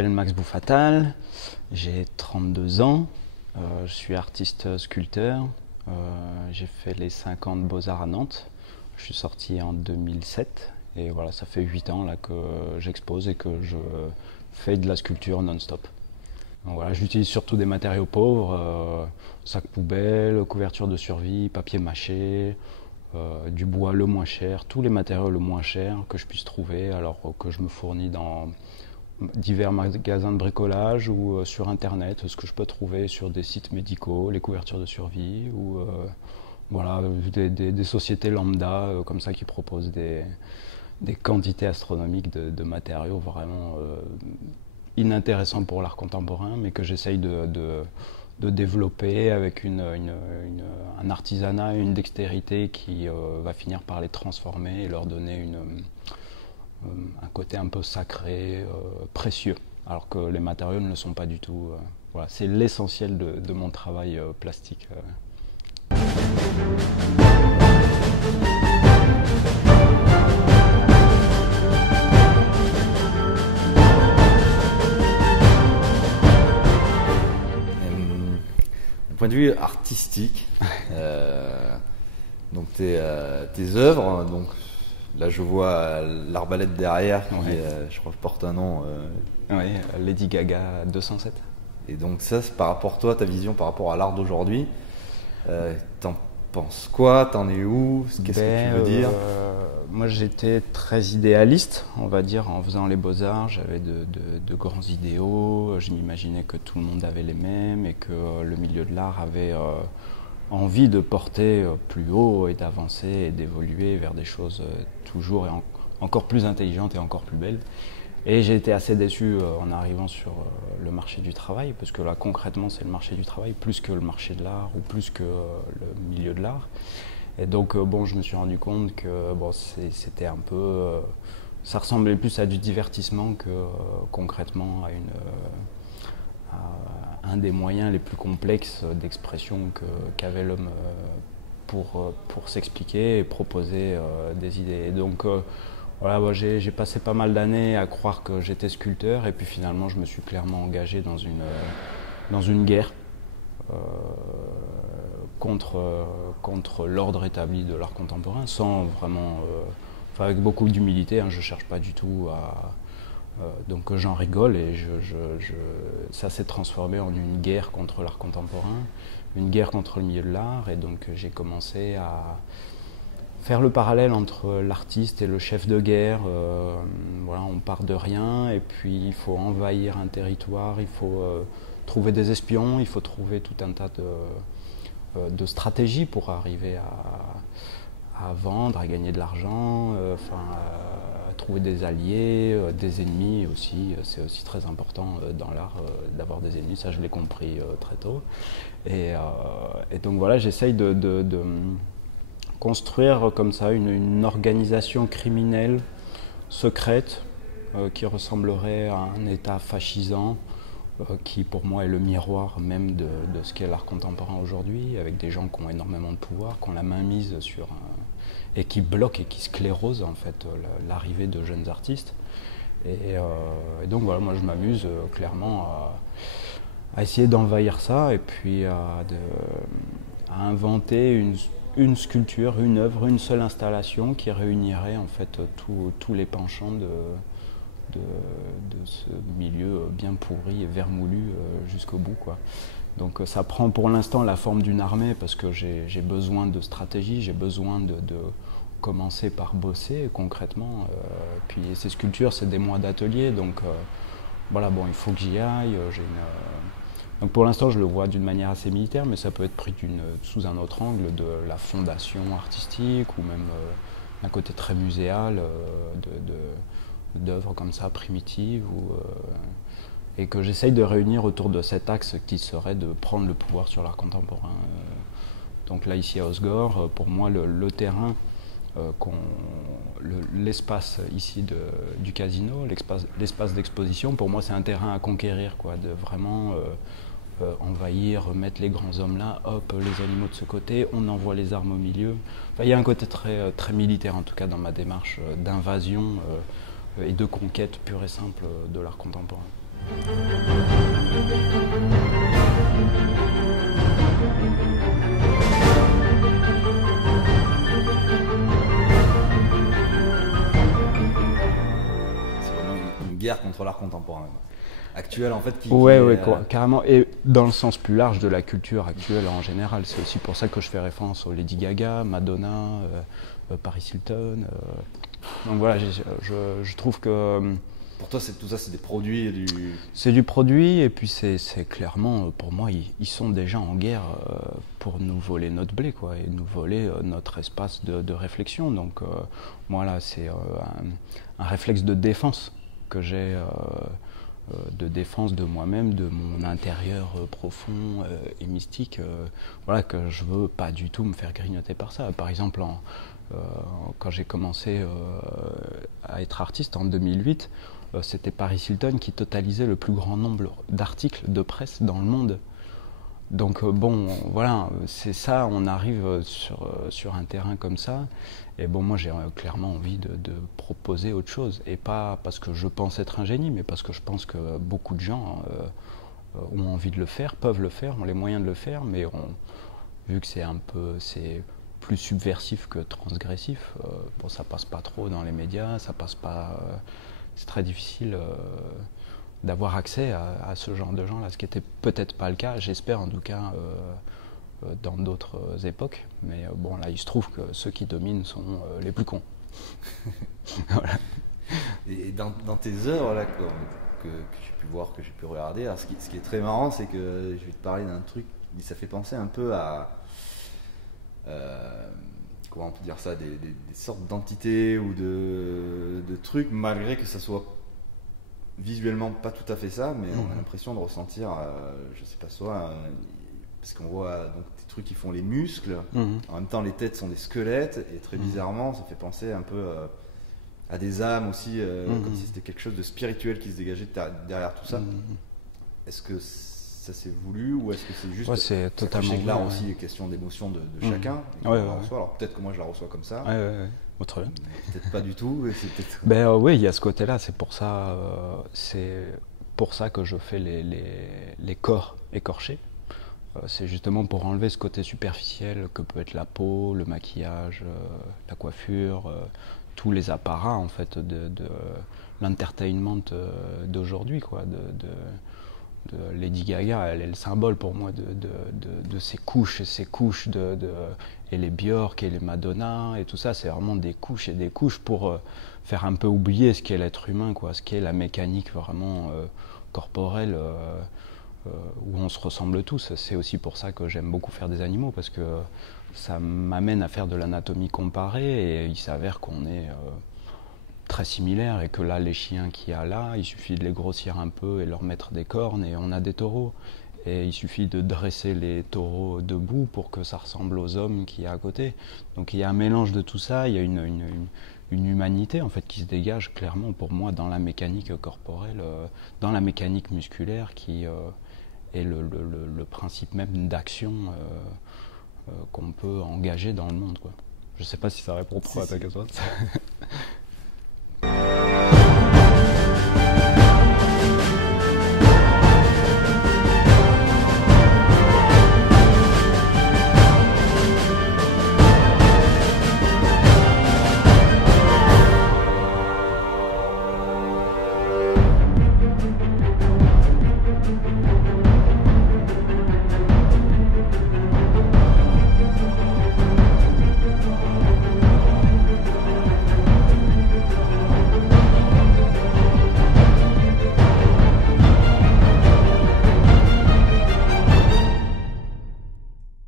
m'appelle Max Bouffatal, j'ai 32 ans, je suis artiste sculpteur, j'ai fait les 5 ans de Beaux-Arts à Nantes, je suis sorti en 2007 et voilà, ça fait 8 ans là, que j'expose et que je fais de la sculpture non-stop. Donc voilà, j'utilise surtout des matériaux pauvres, sacs poubelles, couverture de survie, papier mâché, du bois le moins cher, tous les matériaux le moins cher que je puisse trouver, alors que je me fournis dans divers magasins de bricolage ou sur internet, ce que je peux trouver sur des sites médicaux, les couvertures de survie ou voilà, des sociétés lambda comme ça qui proposent des quantités astronomiques de matériaux vraiment inintéressants pour l'art contemporain, mais que j'essaye de développer avec un artisanat, une dextérité qui va finir par les transformer et leur donner un côté un peu sacré, précieux, alors que les matériaux ne le sont pas du tout. Voilà, c'est l'essentiel de mon travail plastique. D'un point de vue artistique, donc tes œuvres, donc là je vois l'arbalète derrière qui, Ouais. je crois, porte un nom. Oui, Lady Gaga 207. Et donc ça, c'est par rapport à toi, ta vision par rapport à l'art d'aujourd'hui. T'en penses quoi? T'en es où? Qu'est-ce que tu veux dire? Moi j'étais très idéaliste, on va dire, en faisant les beaux-arts. J'avais de grands idéaux, je m'imaginais que tout le monde avait les mêmes et que le milieu de l'art avait envie de porter plus haut et d'avancer et d'évoluer vers des choses toujours encore plus intelligentes et encore plus belles. Et j'ai été assez déçu en arrivant sur le marché du travail, parce que là concrètement c'est le marché du travail plus que le marché de l'art ou plus que le milieu de l'art. Et donc bon, je me suis rendu compte que bon, c'était un peu, ça ressemblait plus à du divertissement que concrètement à un des moyens les plus complexes d'expression qu'avait l'homme pour s'expliquer et proposer des idées. Et donc voilà, moi, j'ai passé pas mal d'années à croire que j'étais sculpteur et puis finalement je me suis clairement engagé dans une guerre contre l'ordre établi de l'art contemporain, sans vraiment, enfin, avec beaucoup d'humilité, hein, je ne cherche pas du tout à... donc j'en rigole et ça s'est transformé en une guerre contre l'art contemporain, une guerre contre le milieu de l'art, et donc j'ai commencé à faire le parallèle entre l'artiste et le chef de guerre. Voilà, on part de rien et puis il faut envahir un territoire, il faut trouver des espions, il faut trouver tout un tas de stratégies pour arriver à vendre, à gagner de l'argent, à trouver des alliés, des ennemis aussi. C'est aussi très important dans l'art d'avoir des ennemis, ça je l'ai compris très tôt. Et donc voilà, j'essaye de construire comme ça une organisation criminelle secrète qui ressemblerait à un État fascisant qui pour moi est le miroir même de ce qu'est l'art contemporain aujourd'hui, avec des gens qui ont énormément de pouvoir, qui ont la main mise sur et qui bloquent et qui sclérosent en fait l'arrivée de jeunes artistes. Et donc voilà, moi je m'amuse clairement à essayer d'envahir ça et puis à inventer une sculpture, une œuvre, une seule installation qui réunirait en fait tous les penchants de ce milieu bien pourri et vermoulu jusqu'au bout, quoi. Donc ça prend pour l'instant la forme d'une armée parce que j'ai besoin de stratégie, j'ai besoin de commencer par bosser concrètement. Puis ces sculptures, c'est des mois d'atelier, donc voilà, bon, il faut que j'y aille. Donc pour l'instant, je le vois d'une manière assez militaire, mais ça peut être pris sous un autre angle de la fondation artistique ou même d'un côté très muséal d'œuvres comme ça primitives et que j'essaye de réunir autour de cet axe qui serait de prendre le pouvoir sur l'art contemporain. Donc là, ici à Osgore, pour moi, le terrain, l'espace ici du casino, l'espace d'exposition, pour moi, c'est un terrain à conquérir, quoi, de vraiment envahir, mettre les grands hommes là, hop, les animaux de ce côté, on envoie les armes au milieu. Enfin, il y a un côté très, très militaire, en tout cas, dans ma démarche d'invasion et de conquête pure et simple de l'art contemporain. C'est vraiment une guerre contre l'art contemporain, même. Actuel en fait Ouais, carrément. Et dans le sens plus large de la culture actuelle en général. C'est aussi pour ça que je fais référence aux Lady Gaga, Madonna, Paris Hilton. Donc voilà, je trouve que pour toi tout ça c'est des produits et c'est du produit, et puis c'est clairement, pour moi, ils sont déjà en guerre pour nous voler notre blé, quoi, et nous voler notre espace de réflexion. Donc moi là, c'est un réflexe de défense que j'ai, de défense de moi-même, de mon intérieur profond et mystique, voilà, que je veux pas du tout me faire grignoter par ça. Par exemple, quand j'ai commencé à être artiste en 2008, c'était Paris Hilton qui totalisait le plus grand nombre d'articles de presse dans le monde. Donc bon, voilà, c'est ça, on arrive sur un terrain comme ça, et bon, moi j'ai clairement envie de proposer autre chose, et pas parce que je pense être un génie, mais parce que je pense que beaucoup de gens ont envie de le faire, peuvent le faire, ont les moyens de le faire, mais vu que c'est plus subversif que transgressif, bon, ça passe pas trop dans les médias, ça passe pas, c'est très difficile d'avoir accès à ce genre de gens-là, ce qui était peut-être pas le cas, j'espère en tout cas, dans d'autres époques. Mais bon, là, il se trouve que ceux qui dominent sont les plus cons. Voilà. Et dans tes œuvres là, que j'ai pu voir, que j'ai pu regarder, alors, ce qui est très marrant, c'est que je vais te parler d'un truc, ça fait penser un peu à comment on peut dire ça, des sortes d'entités ou de trucs, malgré que ça soit visuellement pas tout à fait ça, mais on a l'impression de ressentir, je sais pas, soit parce qu'on voit donc des trucs qui font les muscles, en même temps les têtes sont des squelettes, et très bizarrement ça fait penser un peu à des âmes aussi, comme si c'était quelque chose de spirituel qui se dégageait derrière tout ça. Est-ce que ça s'est voulu, ou est-ce que c'est juste, c'est totalement là aussi question d'émotion de chacun, alors peut-être que moi je la reçois comme ça. Très bien. Peut-être pas du tout. Oui, il y a ce côté-là. C'est pour ça que je fais les corps écorchés. C'est justement pour enlever ce côté superficiel que peut être la peau, le maquillage, la coiffure, tous les apparats en fait de l'entertainment d'aujourd'hui, quoi. De Lady Gaga, elle est le symbole pour moi de ces couches et ces couches et les Björk et les Madonna et tout ça, c'est vraiment des couches et des couches pour faire un peu oublier ce qu'est l'être humain, quoi, ce qu'est la mécanique vraiment corporelle, où on se ressemble tous. C'est aussi pour ça que j'aime beaucoup faire des animaux, parce que ça m'amène à faire de l'anatomie comparée, et il s'avère qu'on est très similaires, et que là, les chiens qu'il y a là, il suffit de les grossir un peu et leur mettre des cornes, et on a des taureaux. Et il suffit de dresser les taureaux debout pour que ça ressemble aux hommes qu'il y a à côté. Donc il y a un mélange de tout ça, il y a une humanité en fait qui se dégage clairement pour moi dans la mécanique corporelle, dans la mécanique musculaire, qui est le principe même d'action qu'on peut engager dans le monde, quoi. Je sais pas si ça répond trop à ta question.